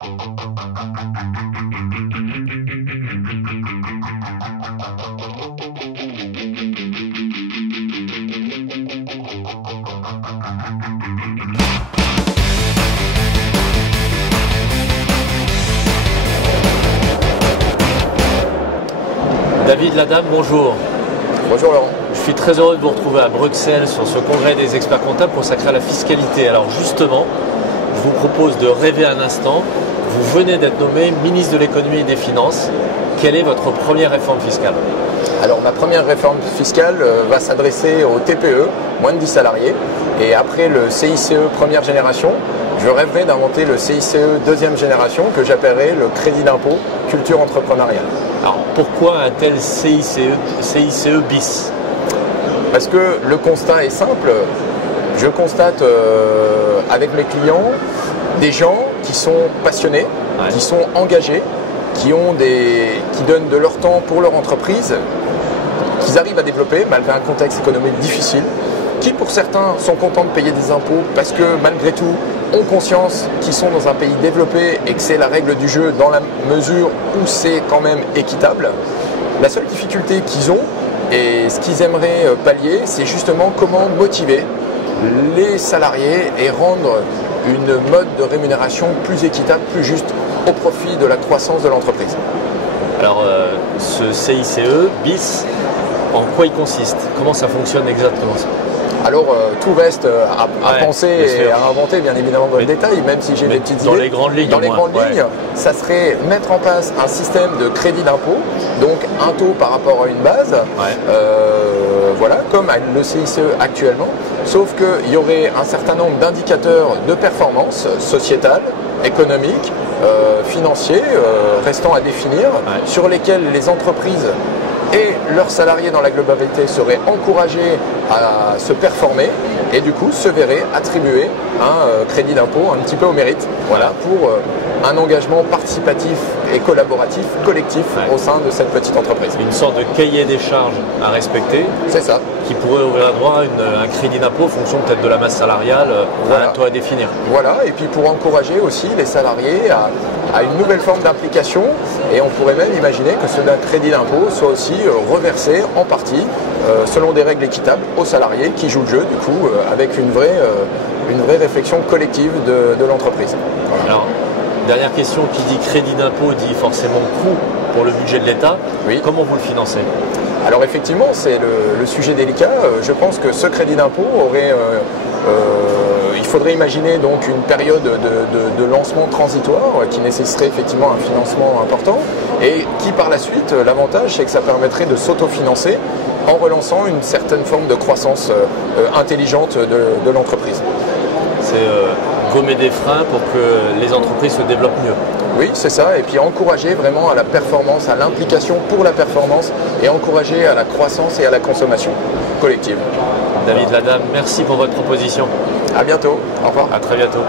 David Ladame, bonjour. Bonjour Laurent. Je suis très heureux de vous retrouver à Bruxelles sur ce congrès des experts comptables consacré à la fiscalité. Alors justement, je vous propose de rêver un instant. Vous venez d'être nommé ministre de l'économie et des finances. Quelle est votre première réforme fiscale? Alors ma première réforme fiscale va s'adresser aux TPE, moins de 10 salariés. Et après le CICE première génération, je rêverais d'inventer le CICE deuxième génération que j'appellerais le crédit d'impôt culture entrepreneuriale. Alors pourquoi un tel CICE bis? Parce que le constat est simple. Je constate avec mes clients des gens qui sont passionnés, qui sont engagés, qui donnent de leur temps pour leur entreprise, qu'ils arrivent à développer malgré un contexte économique difficile, qui pour certains sont contents de payer des impôts parce que malgré tout ont conscience qu'ils sont dans un pays développé et que c'est la règle du jeu dans la mesure où c'est quand même équitable. La seule difficulté qu'ils ont et ce qu'ils aimeraient pallier, c'est justement comment motiver les salariés et rendre une mode de rémunération plus équitable, plus juste au profit de la croissance de l'entreprise. Alors ce CICE bis, en quoi il consiste? Comment ça fonctionne exactement ça? Alors tout reste à penser et à inventer bien évidemment dans le détail, même si j'ai des petites idées. Dans les grandes lignes. Dans les grandes lignes, ça serait mettre en place un système de crédit d'impôt, donc un taux par rapport à une base, voilà, comme le CICE actuellement, sauf qu'il y aurait un certain nombre d'indicateurs de performance sociétale, économique, financier, restant à définir, sur lesquels les entreprises et leurs salariés dans la globalité seraient encouragés à se performer et du coup se verraient attribuer un crédit d'impôt un petit peu au mérite, voilà, pour un engagement participatif et collaboratif, collectif au sein de cette petite entreprise. Une sorte de cahier des charges à respecter. C'est ça. Qui pourrait ouvrir droit à un crédit d'impôt en fonction peut-être de la masse salariale, à un taux à définir. Voilà, et puis pour encourager aussi les salariés à une nouvelle forme d'implication, et on pourrait même imaginer que ce crédit d'impôt soit aussi reversé en partie selon des règles équitables aux salariés qui jouent le jeu, du coup, avec une vraie réflexion collective de l'entreprise. Voilà. Alors, dernière question, qui dit crédit d'impôt dit forcément coût pour le budget de l'État. Oui. Comment vous le financez? Alors effectivement, c'est le sujet délicat. Je pense que ce crédit d'impôt aurait... il faudrait imaginer donc une période de lancement transitoire qui nécessiterait effectivement un financement important et qui par la suite, l'avantage c'est que ça permettrait de s'autofinancer en relançant une certaine forme de croissance intelligente de l'entreprise. C'est gommer des freins pour que les entreprises se développent mieux. Oui, c'est ça, et puis encourager vraiment à la performance, à l'implication pour la performance et encourager à la croissance et à la consommation collective. David Ladame, merci pour votre proposition. À bientôt, au revoir. À très bientôt.